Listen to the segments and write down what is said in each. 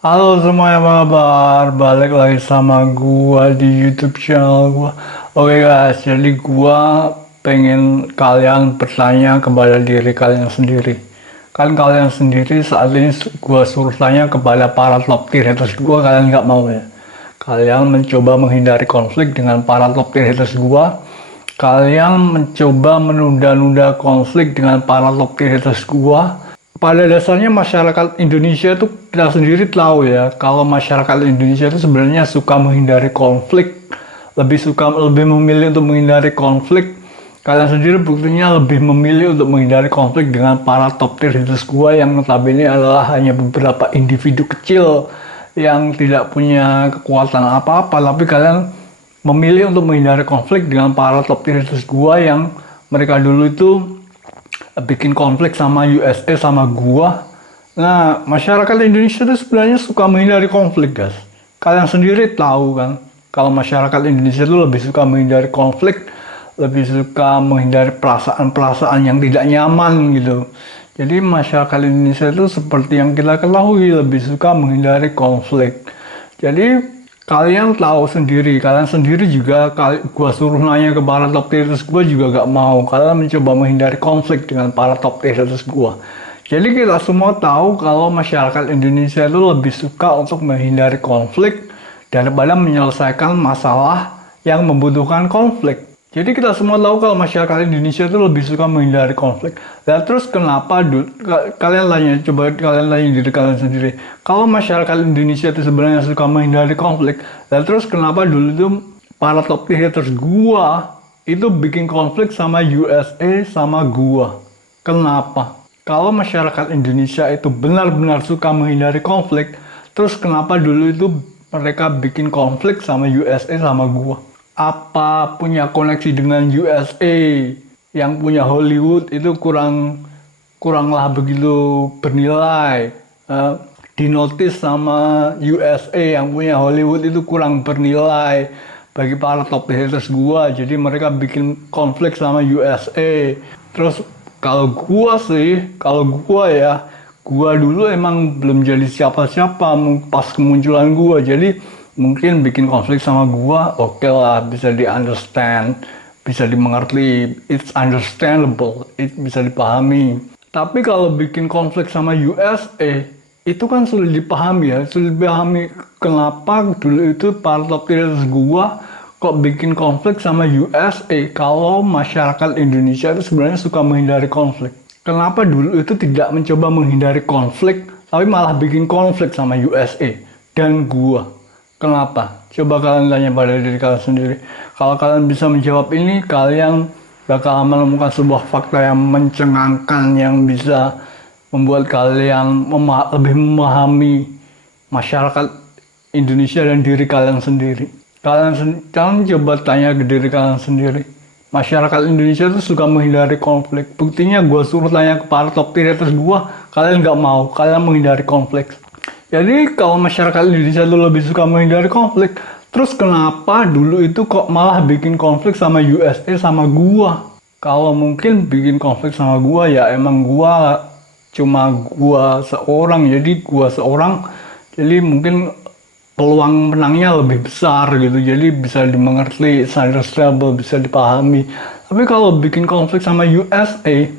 Halo semuanya, apa kabar? Balik lagi sama gua di YouTube channel gua. Oke guys, jadi gua pengen kalian bertanya kepada diri kalian sendiri. Kan kalian sendiri saat ini gua suruh tanya kepada para top tier haters gua, kalian nggak mau ya. Kalian mencoba menghindari konflik dengan para top tier haters gua. Kalian mencoba menunda-nunda konflik dengan para top tier haters gua. Pada dasarnya masyarakat Indonesia itu kita sendiri tahu ya, kalau masyarakat Indonesia itu sebenarnya suka menghindari konflik, lebih memilih untuk menghindari konflik. Kalian sendiri buktinya lebih memilih untuk menghindari konflik dengan para top tier haters gua yang notabene adalah hanya beberapa individu kecil yang tidak punya kekuatan apa-apa, tapi kalian memilih untuk menghindari konflik dengan para top tier haters gua yang mereka dulu itu bikin konflik sama USA sama gua. Nah, masyarakat Indonesia itu sebenarnya suka menghindari konflik, guys. Kalian sendiri tahu kan, kalau masyarakat Indonesia itu lebih suka menghindari konflik, lebih suka menghindari perasaan-perasaan yang tidak nyaman gitu. Jadi masyarakat Indonesia itu seperti yang kita ketahui lebih suka menghindari konflik. Jadi kalian sendiri juga gua suruh nanya ke para top tiers gua juga gak mau. Kalian mencoba menghindari konflik dengan para top tiers gua. Jadi kita semua tahu kalau masyarakat Indonesia itu lebih suka untuk menghindari konflik daripada menyelesaikan masalah yang membutuhkan konflik. Jadi kita semua tahu kalau masyarakat Indonesia itu lebih suka menghindari konflik. Dan terus kenapa kalian tanya, coba kalian tanya diri kalian sendiri. Kalau masyarakat Indonesia itu sebenarnya suka menghindari konflik, dan terus kenapa dulu itu para top haters gua itu bikin konflik sama USA sama gua? Kenapa? Kalau masyarakat Indonesia itu benar-benar suka menghindari konflik, terus kenapa dulu itu mereka bikin konflik sama USA sama gua? Apa punya koneksi dengan USA yang punya Hollywood itu kuranglah begitu bernilai. Dinotis sama USA yang punya Hollywood itu kurang bernilai bagi para top haters gua, jadi mereka bikin konflik sama USA. Terus kalau gua ya, gua dulu emang belum jadi siapa-siapa pas kemunculan gua, jadi mungkin bikin konflik sama gua oke lah, bisa di understand, bisa dimengerti, it's understandable, it bisa dipahami. Tapi kalau bikin konflik sama USA itu kan sulit dipahami ya, sulit dipahami kenapa dulu itu para top tiers gua kok bikin konflik sama USA kalau masyarakat Indonesia itu sebenarnya suka menghindari konflik. Kenapa dulu itu tidak mencoba menghindari konflik tapi malah bikin konflik sama USA dan gua? Kenapa? Coba kalian tanya pada diri kalian sendiri. Kalau kalian bisa menjawab ini, kalian bakal menemukan sebuah fakta yang mencengangkan yang bisa membuat kalian lebih memahami masyarakat Indonesia dan diri kalian sendiri. Kalian coba tanya ke diri kalian sendiri. Masyarakat Indonesia itu suka menghindari konflik. Buktinya gue suruh tanya ke para top tier haters gue, kalian nggak mau, kalian menghindari konflik. Jadi kalau masyarakat Indonesia itu lebih suka menghindari konflik, terus kenapa dulu itu kok malah bikin konflik sama USA sama gua? Kalau mungkin bikin konflik sama gua ya emang gua seorang, jadi mungkin peluang menangnya lebih besar gitu, jadi bisa dimengerti, understandable, bisa dipahami. Tapi kalau bikin konflik sama USA,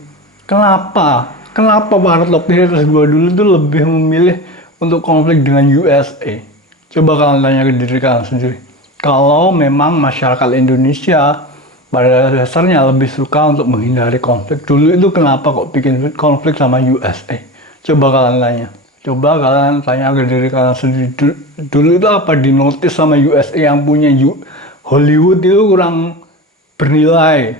kenapa? Kenapa para top tier gua dulu tuh lebih memilih untuk konflik dengan USA? Coba kalian tanya ke diri kalian sendiri. Kalau memang masyarakat Indonesia pada dasarnya lebih suka untuk menghindari konflik, dulu itu kenapa kok bikin konflik sama USA? Coba kalian tanya. Coba kalian tanya ke diri kalian sendiri. Dulu itu apa dinotis sama USA yang punya Hollywood itu kurang bernilai?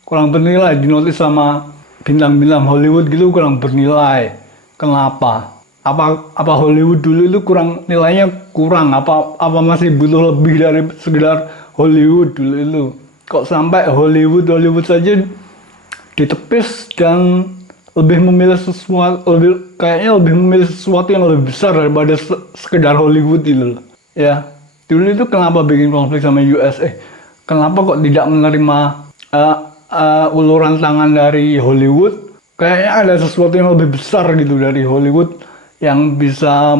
Kurang bernilai, dinotis sama bintang-bintang Hollywood gitu kurang bernilai. Kenapa? Apa Hollywood dulu itu nilainya kurang? Apa masih butuh lebih dari sekedar Hollywood dulu itu? Kok sampai Hollywood saja ditepis dan lebih memilih lebih memilih sesuatu yang lebih besar daripada sekedar Hollywood itu loh. Ya, dulu itu kenapa bikin konflik sama USA? Kenapa kok tidak menerima uluran tangan dari Hollywood? Kayaknya ada sesuatu yang lebih besar gitu dari Hollywood yang bisa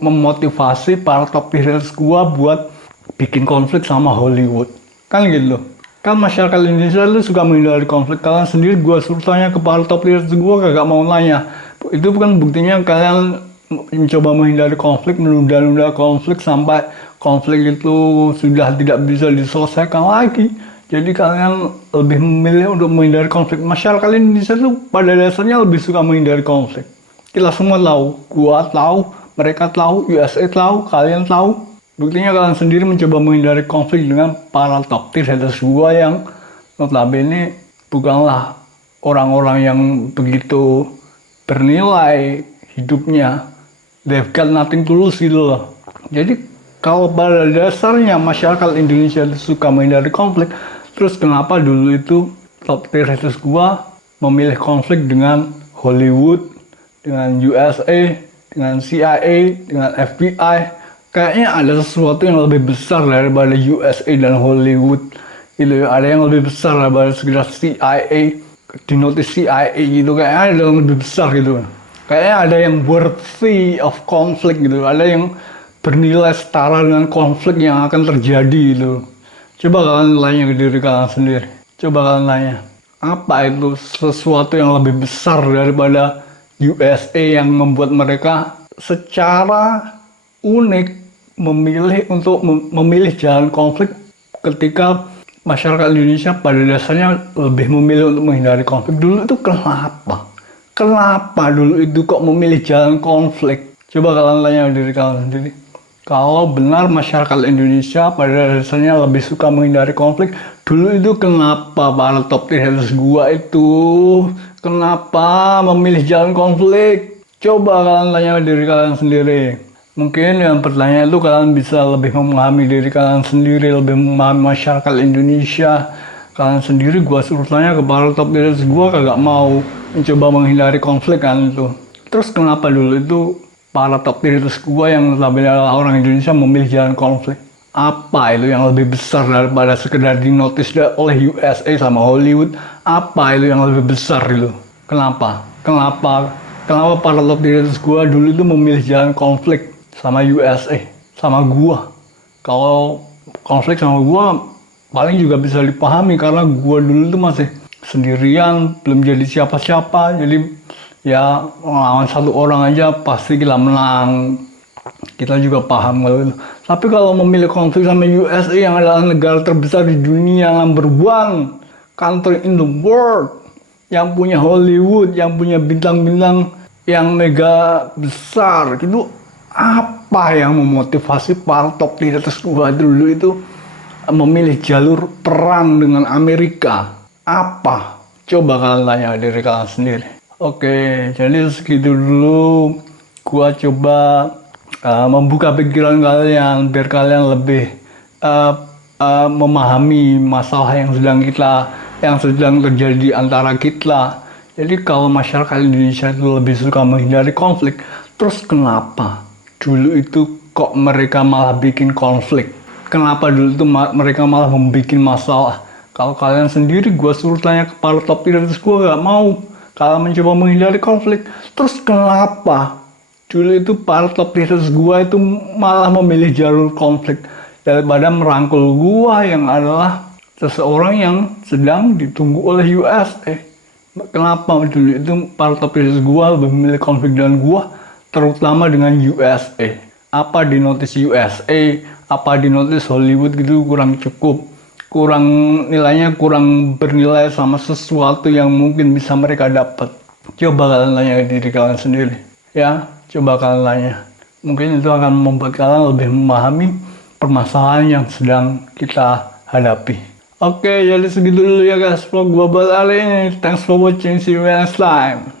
memotivasi para top leaders gua buat bikin konflik sama Hollywood. Kan gitu. Kan masyarakat Indonesia lu suka menghindari konflik. Kalian sendiri gua suruh tanya ke para top leaders gua kagak mau nanya. Itu bukan buktinya kalian mencoba menghindari konflik, menunda-nunda konflik sampai konflik itu sudah tidak bisa diselesaikan lagi. Jadi kalian lebih memilih untuk menghindari konflik. Masyarakat Indonesia itu pada dasarnya lebih suka menghindari konflik. Kita semua tahu, gua tahu, mereka tahu, USA tahu, kalian tahu. Buktinya kalian sendiri mencoba menghindari konflik dengan para top tier haters gua yang notabene bukanlah orang-orang yang begitu bernilai hidupnya. They've got nothing to lose gitu loh. Jadi kalau pada dasarnya masyarakat Indonesia suka menghindari konflik, terus kenapa dulu itu top tier haters gua memilih konflik dengan Hollywood, dengan USA, dengan CIA, dengan FBI? Kayaknya ada sesuatu yang lebih besar daripada USA dan Hollywood. Gitu. Ada yang lebih besar daripada sekedar CIA, dinotis CIA gitu. Kayaknya ada yang lebih besar gitu. Kayaknya ada yang worthy of conflict gitu. Ada yang bernilai setara dengan konflik yang akan terjadi gitu. Coba kalian tanya ke diri kalian sendiri. Coba kalian tanya, apa itu sesuatu yang lebih besar daripada USA yang membuat mereka secara unik memilih untuk memilih jalan konflik ketika masyarakat Indonesia pada dasarnya lebih memilih untuk menghindari konflik. Dulu itu kenapa? Kenapa dulu itu kok memilih jalan konflik? Coba kalian tanya diri kalian sendiri. Kalau benar masyarakat Indonesia pada dasarnya lebih suka menghindari konflik, dulu itu kenapa para top tier haters gua itu kenapa memilih jalan konflik? Coba kalian tanya diri kalian sendiri. Mungkin yang pertanyaan itu kalian bisa lebih memahami diri kalian sendiri, lebih memahami masyarakat Indonesia. Kalian sendiri gua suruh tanya ke para top tier haters gua kagak mau mencoba menghindari konflik kan itu. Terus kenapa dulu itu para top tier haters gua yang notabene adalah orang Indonesia memilih jalan konflik? Apa itu yang lebih besar daripada sekedar dinotis oleh USA sama Hollywood? Apa itu yang lebih besar itu? Kenapa? Kenapa para top tier haters gua dulu itu memilih jalan konflik sama USA, sama gua? Kalau konflik sama gua paling juga bisa dipahami karena gua dulu itu masih sendirian, belum jadi siapa-siapa. Jadi ya melawan satu orang aja pasti kita menang. Kita juga paham kalau itu. Tapi kalau memilih konflik sama USA yang adalah negara terbesar di dunia, number one country in the world, yang punya Hollywood, yang punya bintang-bintang yang mega besar, itu apa yang memotivasi para top leader gua dulu itu memilih jalur perang dengan Amerika? Apa? Coba kalian tanya diri kalian sendiri. Oke, jadi segitu dulu gua coba membuka pikiran kalian biar kalian lebih memahami masalah yang sedang terjadi antara kita. Jadi kalau masyarakat Indonesia itu lebih suka menghindari konflik, terus kenapa dulu itu kok mereka malah bikin konflik? Kenapa dulu itu mereka malah membuat masalah? Kalau kalian sendiri gua suruh tanya ke para top leaders gua gak mau. Kalian mencoba menghindari konflik, terus kenapa dulu itu para top leaders gua itu malah memilih jalur konflik daripada merangkul gua yang adalah seseorang yang sedang ditunggu oleh USA? Kenapa dulu itu para top leaders gua lebih memilih konflik dengan gua, terutama dengan USA? Apa di notice USA, apa di notice Hollywood gitu kurang cukup, nilainya kurang bernilai sama sesuatu yang mungkin bisa mereka dapat. Coba kalian tanya ke diri kalian sendiri, ya. Coba kalian tanya. Mungkin itu akan membuat kalian lebih memahami permasalahan yang sedang kita hadapi. Oke, jadi segitu dulu ya guys vlog global kali ini. Thanks for watching. See you next time.